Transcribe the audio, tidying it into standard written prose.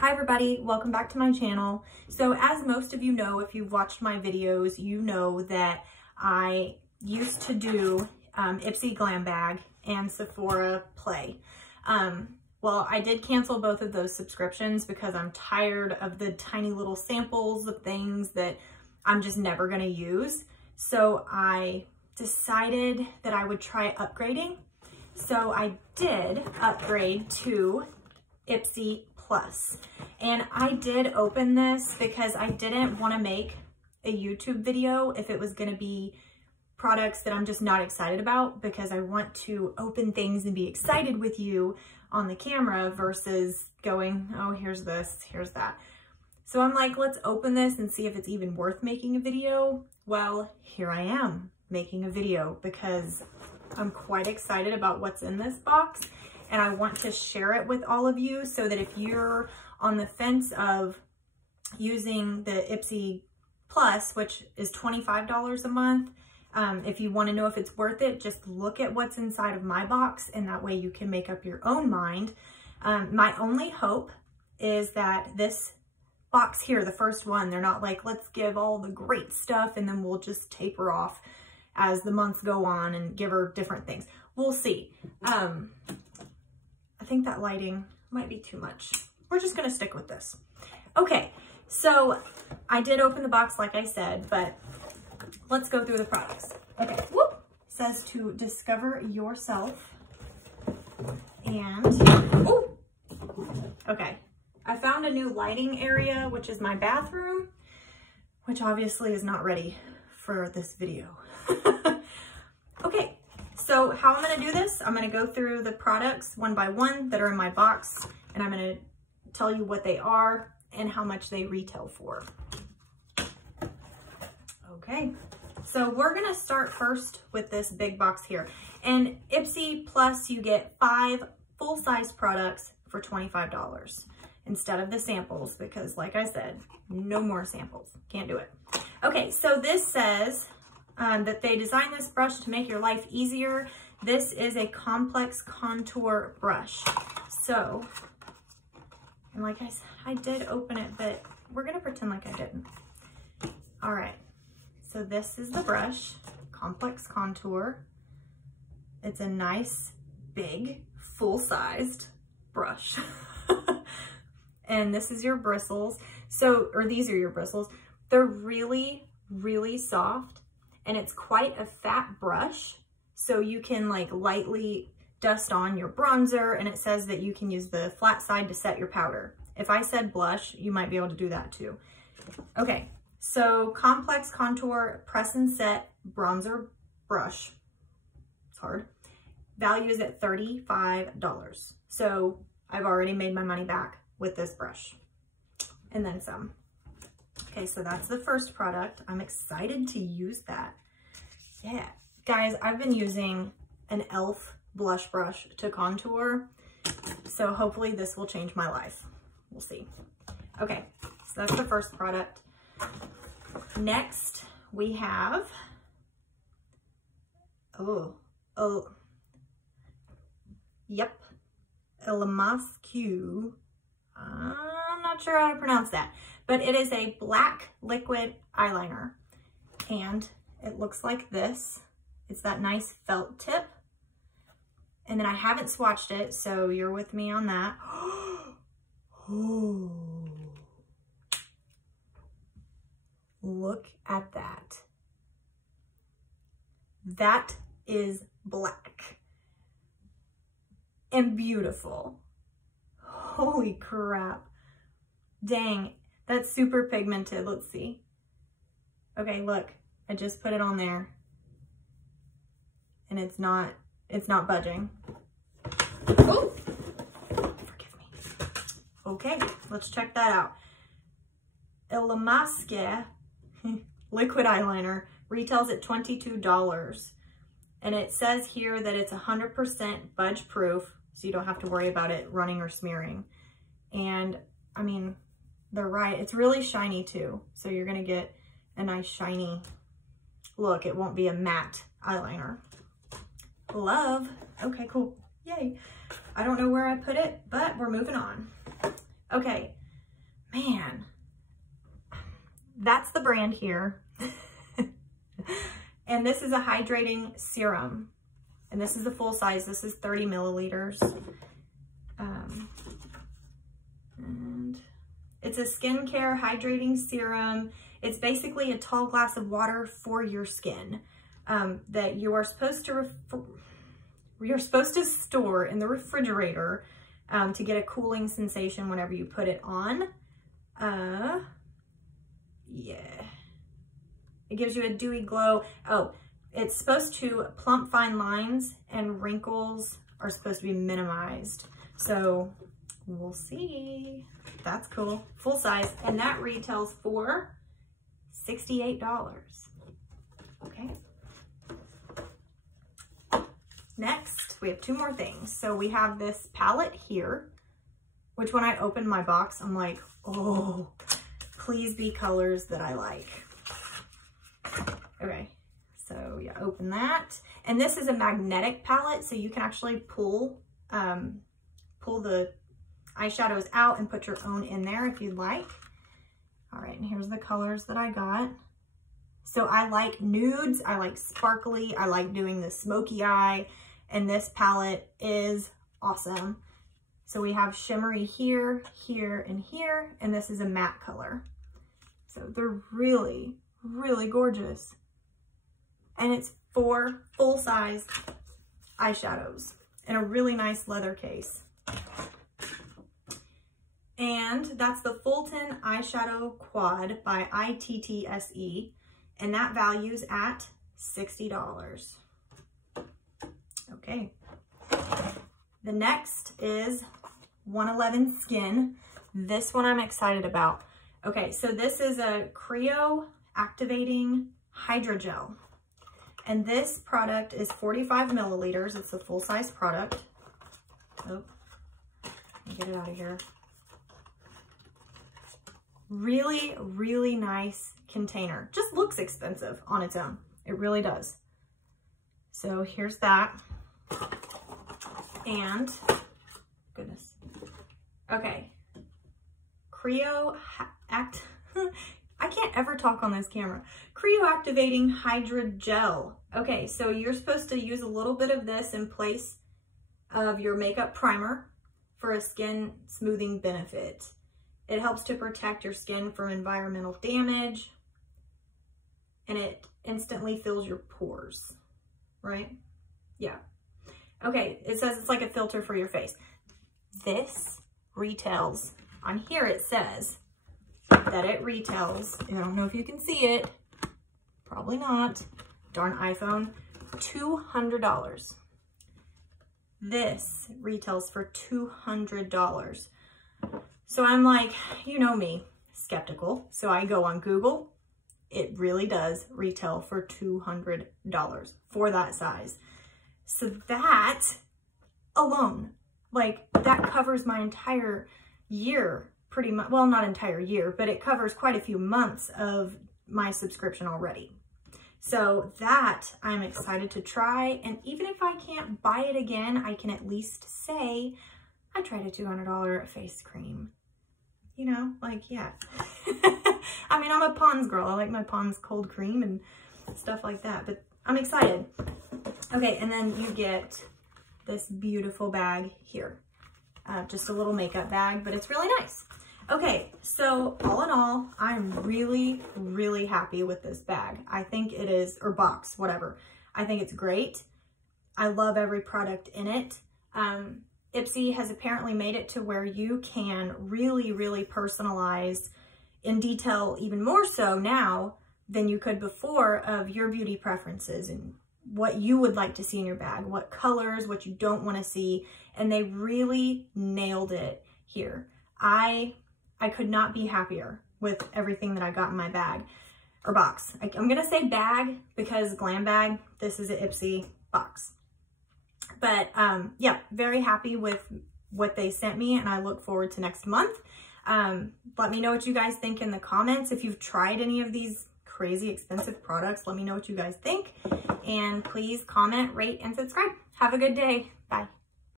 Hi everybody, welcome back to my channel. So as most of you know, if you've watched my videos, you know that I used to do Ipsy Glam Bag and Sephora Play. Well, I did cancel both of those subscriptions because I'm tired of the tiny little samples of things that I'm just never gonna use. So I decided that I would try upgrading. So I did upgrade to Ipsy Plus. And I did open this because I didn't want to make a YouTube video if it was going to be products that I'm just not excited about, because I want to open things and be excited with you on the camera versus going, oh, here's this, here's that. So I'm like, let's open this and see if it's even worth making a video. Well, here I am making a video because I'm quite excited about what's in this box. And I want to share it with all of you so that if you're on the fence of using the Ipsy Plus, which is $25 a month, if you want to know if it's worth it, just look at what's inside of my box and that way you can make up your own mind. My only hope is that this box here, the first one, they're not like, let's give all the great stuff and then we'll just taper off as the months go on and give her different things. We'll see. I think that lighting might be too much. We're just gonna stick with this. Okay, so I did open the box like I said, but let's go through the products. Okay, whoop, says to discover yourself. And, oh, okay. I found a new lighting area, which is my bathroom, which obviously is not ready for this video. Okay. So how I'm going to do this, I'm going to go through the products one by one that are in my box, and I'm going to tell you what they are and how much they retail for. Okay, so we're going to start first with this big box here. And Ipsy Plus, you get 5 full-size products for $25 instead of the samples because, like I said, no more samples. Can't do it. Okay, so this says that they designed this brush to make your life easier. This is a complex contour brush. So, and like I said, I did open it, but we're gonna pretend like I didn't. All right, so this is the brush, complex contour. It's a nice, big, full-sized brush. And this is your bristles. So, or these are your bristles. They're really, really soft. And it's quite a fat brush, so you can like lightly dust on your bronzer, and it says that you can use the flat side to set your powder. If I said blush, you might be able to do that too. Okay, so complex contour press and set bronzer brush. It's hard. Value is at $35. So I've already made my money back with this brush and then some. Okay, so that's the first product. I'm excited to use that. Yeah. Guys, I've been using an e.l.f. blush brush to contour, so hopefully this will change my life. We'll see. Okay, so that's the first product. Next, we have, yep, Q. I'm not sure how to pronounce that, but it is a black liquid eyeliner, and it looks like this. It's that nice felt tip, and then I haven't swatched it, so you're with me on that. Oh, look at that. That is black and beautiful. Holy crap. Dang, that's super pigmented. Let's see. Okay, look, I just put it on there and it's not budging. Oh, forgive me. Okay, let's check that out. Ipsy liquid eyeliner retails at $22. And it says here that it's 100% budge proof, so you don't have to worry about it running or smearing. And I mean, they're right. It's really shiny too. So you're gonna get a nice shiny look. It won't be a matte eyeliner. Love. Okay, cool. Yay. I don't know where I put it, but we're moving on. Okay, man, that's the brand here. And this is a hydrating serum. And this is the full size. This is 30 milliliters. And it's a skincare hydrating serum. It's basically a tall glass of water for your skin that you are supposed to store in the refrigerator to get a cooling sensation whenever you put it on. Yeah. It gives you a dewy glow. Oh, it's supposed to plump fine lines, and wrinkles are supposed to be minimized. So we'll see. That's cool. Full size. And that retails for $68. Okay. Next, we have two more things. So we have this palette here, which when I opened my box, I'm like, oh, please be colors that I like. Okay, so yeah, open that. And this is a magnetic palette, so you can actually pull the eyeshadows out and put your own in there if you'd like. All right, and here's the colors that I got. So I like nudes, I like sparkly, I like doing the smoky eye, and this palette is awesome. So we have shimmery here, here, and here, and this is a matte color. So they're really, really gorgeous. And it's 4 full-size eyeshadows in a really nice leather case. And that's the Fulton Eyeshadow Quad by ITTSE, and that values at $60. Okay. The next is 111 Skin. This one I'm excited about. Okay, so this is a Cryo Activating Hydrogel. And this product is 45 milliliters. It's a full-size product. Oh, get it out of here. Really, really nice container. Just looks expensive on its own. It really does. So here's that. And, goodness. Okay. Cryo Act... I can't ever talk on this camera. Cryoactivating Hydrogel. Okay, so you're supposed to use a little bit of this in place of your makeup primer for a skin smoothing benefit. It helps to protect your skin from environmental damage, and it instantly fills your pores, right? Yeah. Okay, it says it's like a filter for your face. This retails, on here it says that it retails, I don't know if you can see it, probably not, darn iPhone, $200. This retails for $200. So I'm like, you know me, skeptical. So I go on Google. It really does retail for $200 for that size. So that alone, like that covers my entire year pretty much. Well, not entire year, but it covers quite a few months of my subscription already. So that I'm excited to try. And even if I can't buy it again, I can at least say I tried a $200 face cream. You know, like, yeah. I mean, I'm a Pond's girl. I like my Pond's cold cream and stuff like that, but I'm excited. Okay, and then you get this beautiful bag here. Just a little makeup bag, but it's really nice. Okay, so all in all, I'm really, really happy with this bag. I think it is, or box, whatever. I think it's great. I love every product in it. Ipsy has apparently made it to where you can really, really personalize in detail, even more so now than you could before, of your beauty preferences and what you would like to see in your bag, what colors, what you don't want to see. And they really nailed it here. I could not be happier with everything that I got in my bag or box. I'm going to say bag because glam bag, this is an Ipsy box. But yeah, very happy with what they sent me, and I look forward to next month. Let me know what you guys think in the comments. If you've tried any of these crazy expensive products, let me know what you guys think. And please comment, rate, and subscribe. Have a good day. Bye.